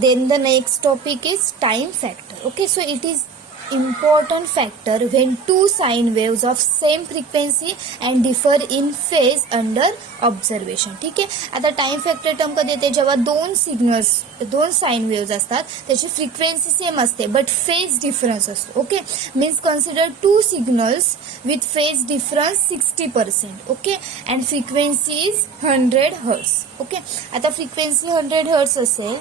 Then the next topic is time factor. Okay, so it is important factor when two sine waves of same frequency and differ in phase under observation. ठीक आहे. आता time factor term कधी येते, जेव्हा दोन sign waves असतात, त्याची frequency same असते बट फेज डिफरन्स असतो. Okay, means consider two signals with phase difference 60%. Okay, and frequency is 100 hertz. Okay, आता फ्रिक्वेन्सी 100 हर्ट्स असेल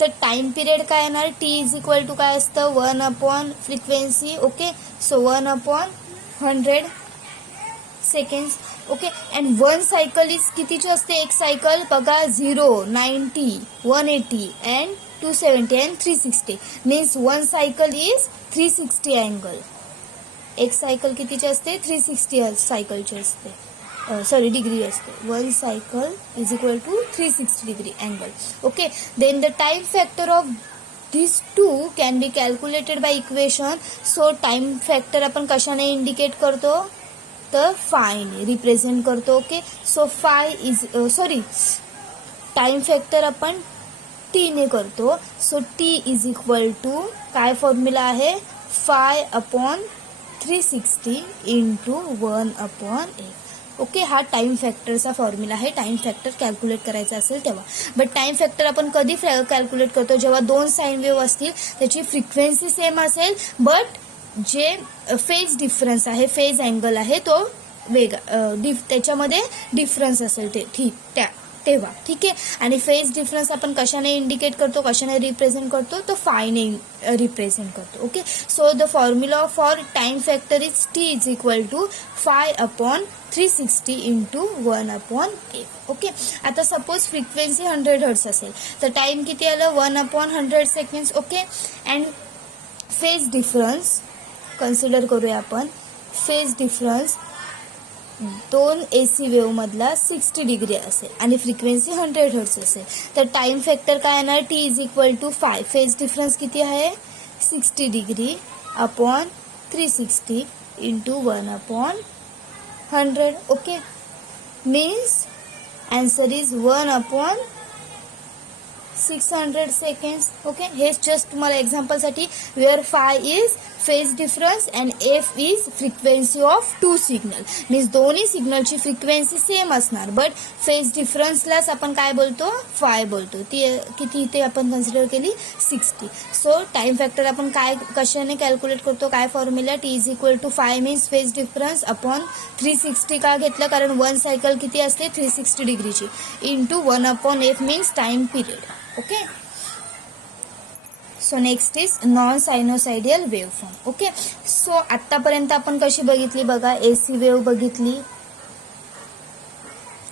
तर टाइम पिरियड काय येणार, टी इज इक्वल टू काय असतं, 1 frequency. Okay, so 1/100 seconds. Okay, and one cycle is कितीची असते, एक सायकल बघा 0, 90, 180 and 270 and 360. Means one cycle is 360 angle. एक सायकल कितीची असते, 360 सायकलची असते, सॉरी डिग्री असते. One cycle is equal to 360 degree angle. Okay, then the time factor of these two can be calculated by equation. So time factor आपण कशाने indicate करतो, तर फायने रिप्रेझेंट करतो. Okay, so phi is time factor आपण T ने करतो. So T is equal to काय फॉर्म्युला आहे, 5/360 इंटू 1/8. ओके, हा टाइम फॅक्टरचा फॉर्म्युला आहे. टाइम फॅक्टर कॅल्क्युलेट करायचा असेल तेव्हा. बट टाइम फॅक्टर आपण कधी कॅल्क्युलेट करतो, जेव्हा दोन साइन वेव्ह असतील, त्याची फ्रिक्वेन्सी सेम असेल बट जे फेज डिफरन्स आहे, फेज अँगल आहे तो त्याच्यामध्ये डिफरन्स असेल ते तेव्हा. ठीक आहे, आणि फेज डिफरन्स आपण कशाने इंडिकेट करतो, कशाने रिप्रेझेंट करतो, तर फायने रिप्रेझेंट करतो. Okay, so the formula for time factor is T is equal to 5/360 into 1/8. Okay, आता सपोज फ्रिक्वेन्सी 100 हर्ट्स असेल तर टाइम किती आलं, 1/100 seconds. Okay, and phase difference consider करूया आपण. फेज डिफरन्स दोन एसी वेव्ह मधला 60 डिग्री असेल आणि फ्रिक्वेन्सी 100 हर्ट्स असेल, तर टाइम फॅक्टर काय येणार, T is equal to 5. Phase difference किती आहे, 60 degree upon 360 into 1/100. Okay, means answer is 1/600 seconds. Okay, हे जस्ट तुम्हाला एक्झाम्पलसाठी, where phi is phase difference and F is frequency of two signal. Means दोन्ही सिग्नलची frequency same असणार but phase डिफरन्सलाच आपण काय बोलतो, फाय बोलतो. ती किती इथे आपण कन्सिडर केली, 60. सो टाइम फॅक्टर आपण काय कशाने कॅल्क्युलेट करतो, काय formula, T is equal to 5 means phase difference upon 360 का घेतलं, कारण वन सायकल किती असते, 360 डिग्रीची, into 1/8 means time period. Okay, so next is non sinusoidal wave form. Okay, so आतापर्यंत आपण कशी बघितली बघा, एसी वेव्ह बघितली,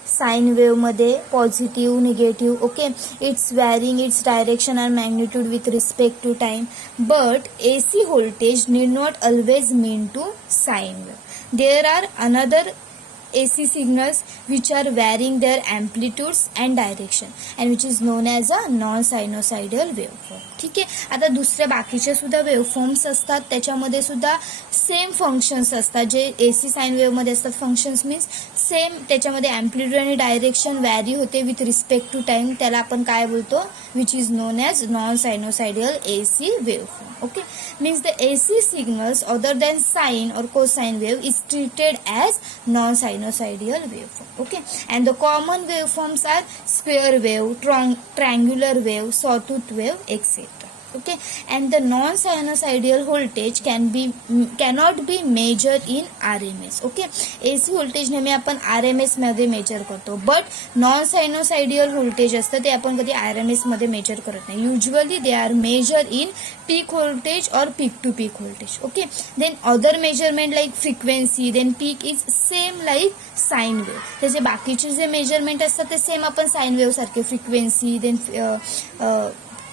साइन वेव्ह मध्ये positive negative. Okay, it's varying its direction and magnitude with respect to time, but AC voltage need not always mean to sine wave. There are another AC signals which are varying their amplitudes and direction and which is known as a non-sinusoidal waveform. ठीक आहे, आता दुसऱ्या बाकीचे सुद्धा waveforms असतात, त्याच्यामध्ये सुद्धा same functions असतात, जे एसी साइन वेव्ह मध्ये असतात. फंक्शन्स मीन्स सेम, त्याच्यामध्ये अँप्लिट्यूड आणि डायरेक्शन व्हॅरी होते विथ रिस्पेक्ट टू टाइम, त्याला आपण काय बोलतो, which is known as non sinusoidal AC waveform. Okay, means the AC signals other than sine और cosine wave is treated as non sinusoidal waveform. Okay, and the common waveforms are square wave, triangular wave, sawtooth wave, etc. Okay, and the non-sinusoidal voltage cannot be measured in RMS. Okay, AC voltage नेहमी आपण RMS मध्ये major करतो, but non सायनोसायडियल voltage असतं ते आपण कधी RMS मध्ये measure करत नाही. Usually they are measure in peak voltage और peak to peak voltage. Okay, then other measurement like frequency, then peak is same like sine wave. त्याचे बाकीचे जे मेजरमेंट असतात ते सेम आपण साइन वेव्ह सारखे, frequency, then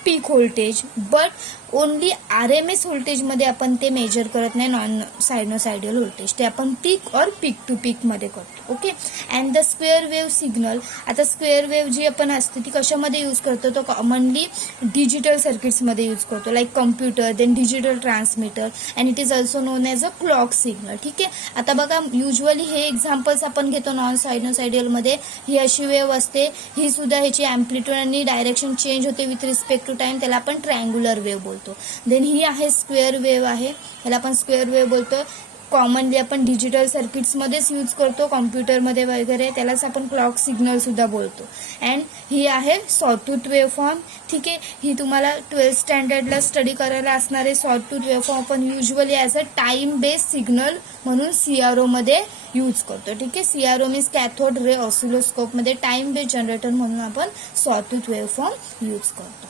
peak voltage, but only RMS व्होल्टेजमध्ये आपण ते मेजर करत नाही नॉन सायनोसायडल व्होल्टेज, ते आपण पीक और पीक टू पीक मध्ये करतो. Okay. And the square wave signal, आता स्क्वेअर वेव्ह जी आपण असते ती कशामध्ये यूज करतो, तो कॉमनली डिजिटल सर्किट्समध्ये यूज करतो, like computer, then digital transmitter, and it is also known as a clock signal. ठीक आहे. आता बघा, युजली हे एक्झाम्पल्स आपण घेतो नॉन सायनोसायडलमध्ये. ही अशी वेव्ह असते, ही सुद्धा ह्याची अँप्लिट्यूड आणि डायरेक्शन चेंज होते विथ रिस्पेक्ट टू टाइम, त्याला आपण ट्रायंग्युलर वेव्ह बोलतो. देन ही आहे स्क्वेअर वेव्ह आहे, ह्याला आपण स्क्वेअर वेव्ह बोलतो. कॉमनली आपण डिजिटल सर्किट्समध्येच यूज करतो, कॉम्प्युटरमध्ये वगैरे, त्यालाच आपण क्लॉक सिग्नल सुद्धा बोलतो. अँड ही आहे सॉटूथ वेव्ह फॉर्म. ठीक आहे. ही तुम्हाला 12th स्टँडर्डला स्टडी करायला असणार आहे. सॉटूथ वेव्ह फॉर्म आपण usually as a time based signal म्हणून CRO मध्ये यूज करतो. ठीक आहे. CRO मीन्स कॅथोड रे ऑसिलोस्कोपमध्ये टाइम बेस्ड जनरेटर म्हणून आपण सॉटूथ वेव्ह फॉर्म यूज करतो.